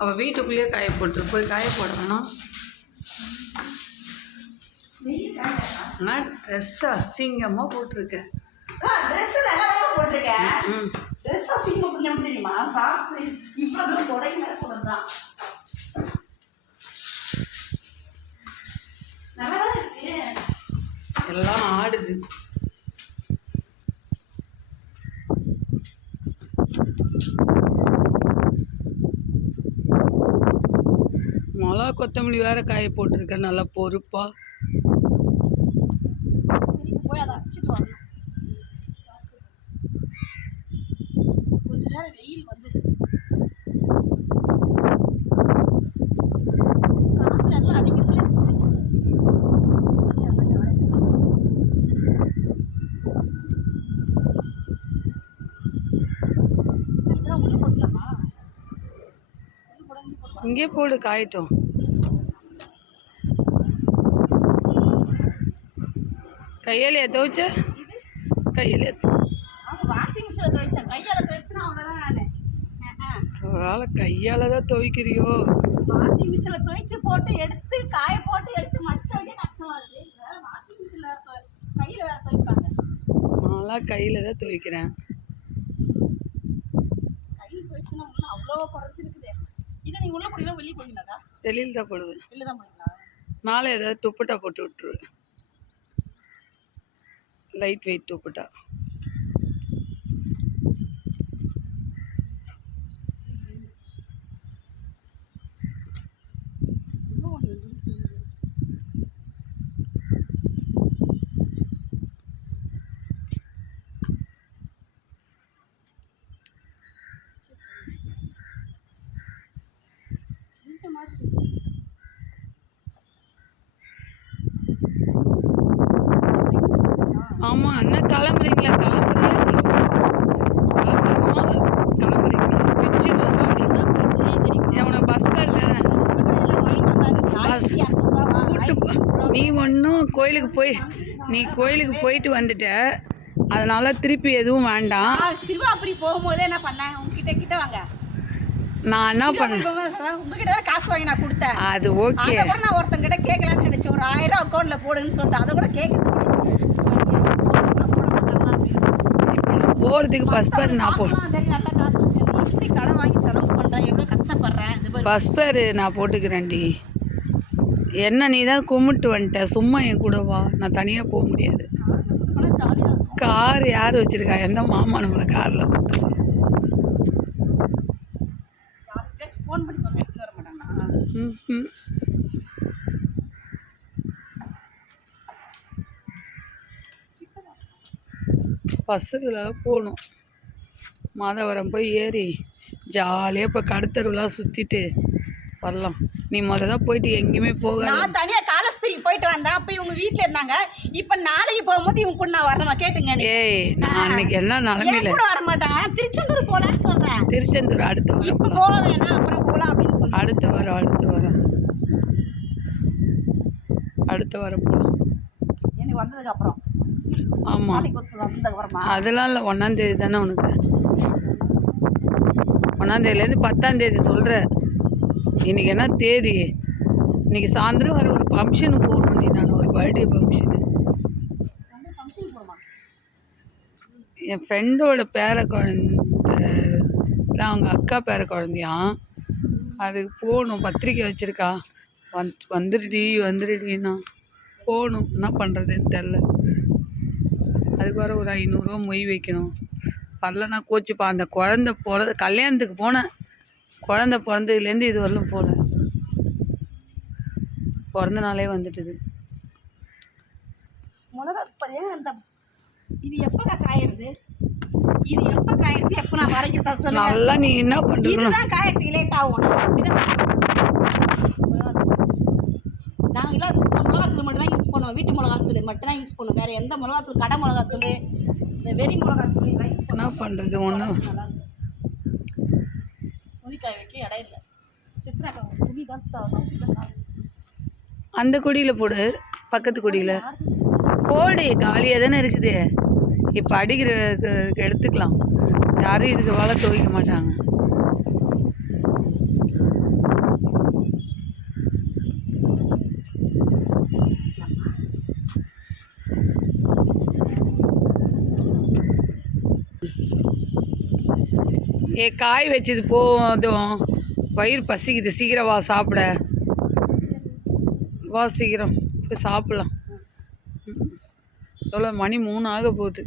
அவள் வீட்டுக்குள்ளேயே காய போட்டுரு, போய் காய போடணும். ஆனால் ட்ரெஸ்ஸு அசிங்கமாக போட்டிருக்கேன். எல்லாம் ஆடுது. மிளகா கொத்தமல்லி வேற காய போட்டிருக்கேன் நல்லா பொறுப்பா. கொஞ்ச நேரம் வெயில் வந்து நல்லா அடிக்கிறதுல இங்கே போடு காயட்டும். கையாலையா துவைச்ச? கையாலையா? வாஷிங் மிஷினில் துவைச்சேன். கையால் துவைச்சுன்னா அவ்வளோதான். அதனால் கையால் தான் துவைக்கிறியோ? வாஷிங் மிஷினில் துவைச்சு போட்டு எடுத்து காய போட்டு எடுத்து மடிச்ச வைக்க கஷ்டமாக இருக்குது. வேறு வாஷிங் மிஷினில் வேறு கையில் வேறு துவைப்பாங்க. நான்லாம் கையில் தான் துவைக்கிறேன். கையில் துவைச்சுன்னா ஒன்றும் அவ்வளோ குறைச்சிருக்குது. இதை நீங்கள் உள்ளே போடுவீங்களா வெளியே போடுவீங்களாக்கா? வெளியில் தான் போடுவேன். வெளியில் தான் போடுவீங்களா? மேலே ஏதாவது துப்பட்டா போட்டு விட்டுருவேன், லைட் வெயிட் துப்பட்டா. ஆமாம் அண்ணா கிளம்புறீங்களா? கிளம்புறீங்களா? உனக்கு பஸ் பேர் தானே? நீ ஒன்றும் கோயிலுக்கு போயிட்டு வந்துட்ட, அதனால திருப்பி எதுவும் வேண்டாம். சிறுவாபுரி போகும்போதே என்ன பண்ணேன், உங்ககிட்ட வாங்க. நான் என்ன பண்ணேன், உங்ககிட்ட தான் காசு வாங்கி நான் கொடுத்தேன். அது ஓகே. நான் ஒருத்தங்கிட்ட கேட்கலான்னு நினைச்சேன், ஒரு 1000 அக்கௌண்ட்ல போடுன்னு சொல்லிட்டு அதை கூட கேட்க போகிறதுக்கு பஸ் பேர் நான் நல்லா காசு வச்சேன். எப்படி கடன் வாங்கி செலவு பண்ணுறேன், எவ்வளோ கஷ்டப்படுறேன். பஸ் பேர் நான் போட்டுக்கிறேன்டி. என்ன நீ தான் கும்பிட்டு வந்துட்ட, சும்மா என் கூட வா, நான் தனியாக போக முடியாது. கார் யார் வச்சுருக்கா? எந்த மாமா நம்மளை காரில் கூப்பிட்டு ஃபோன் பண்ணி சொன்ன எடுத்துகிட்டு வர மாட்டாங்களா? பஸ்ஸுல போகணும். மாதவரம் போய் ஏறி ஜாலியாக இப்போ கடத்தருவெலாம் சுற்றிட்டு வரலாம். நீ முதல்ல போயிட்டு எங்கேயுமே போக. நான் தனியாக காலஸ்திரி போயிட்டு வந்தேன், அப்போ இவங்க வீட்டில் இருந்தாங்க. இப்போ நாளைக்கு போகும்போது இவங்க கூட நான் வரணுமா கேட்டுங்க. ஏய் நான் அன்னைக்கு என்ன நிலமையில கூட வர மாட்டாங்க. திருச்செந்தூர் போகலான்னு சொல்கிறேன். திருச்செந்தூர் அடுத்த வாரம் போக வேணாம், அப்புறம் போகலாம் அப்படின்னு சொல்லி. அடுத்த வாரம் போகலாம். எனக்கு வந்ததுக்கப்புறம். ஆமாம் அதெல்லாம் இல்லை, 1ஆம் தேதி தானே உனக்கு. 1ஆம் தேதியிலேருந்து 10ஆம் தேதி சொல்கிற. இன்றைக்கி என்ன தேதி? இன்றைக்கி சாயந்தரம் வர ஒரு ஃபங்க்ஷனுக்கு போகணுண்டி. நான் ஒரு பர்த்டே ஃபங்க்ஷனு. என் ஃப்ரெண்டோட பேர குழந்தை, அவங்க அக்கா பேர குழந்தையாம், அதுக்கு போகணும். பத்திரிக்கை வச்சுருக்கா. வந்துடுடின்னா போகணும். என்ன பண்ணுறதுன்னு தெரில. அதுக்கு வர ஒரு 500 ரூபா மொய் வைக்கணும். வரலன்னா கோச்சிப்பா. அந்த குழந்த கல்யாணத்துக்கு போனேன், குழந்த பிறந்ததுலேருந்து இது வரலும் போகல. பிறந்த நாளே வந்துட்டுது. இது எப்போ காயிடுது? எப்போ நான் வரைக்கிறதா சொல்ல. நல்லா நீ என்ன பண்ணுறீங்க? காயறதுக்கு லேட் ஆகும். நாங்களாம் மிளகாத்தூள் மட்டும் தான் யூஸ் பண்ணுவோம். வீட்டு மிளகாத்தூள் மட்டும் தான் யூஸ் பண்ணுவோம். வேறு எந்த மிளகாத்தூள், கடை மிளகாத்தூள், வெறி மிளகாத்தூள் இதெல்லாம் யூஸ் என்ன பண்ணுறது? ஒன்றும் துணிக்காய் வைக்க இடம் இல்லை. சித்ராக்கா துணி தான் அந்த கொடியில் போடு, பக்கத்து கொடியில் போடு. காலியாக தானே இருக்குது. இப்போ அடிக்கிற எடுத்துக்கலாம், யாரும் இதுக்கு மேலே துவைக்க மாட்டாங்க. காய் வச்சது போதும், வயிறு பசிக்குது, சீக்கிரம் வா சாப்பிட. வா சீக்கிரம் போய் சாப்பிட்லாம். எவ்வளோ மணி 3 ஆக போகுது.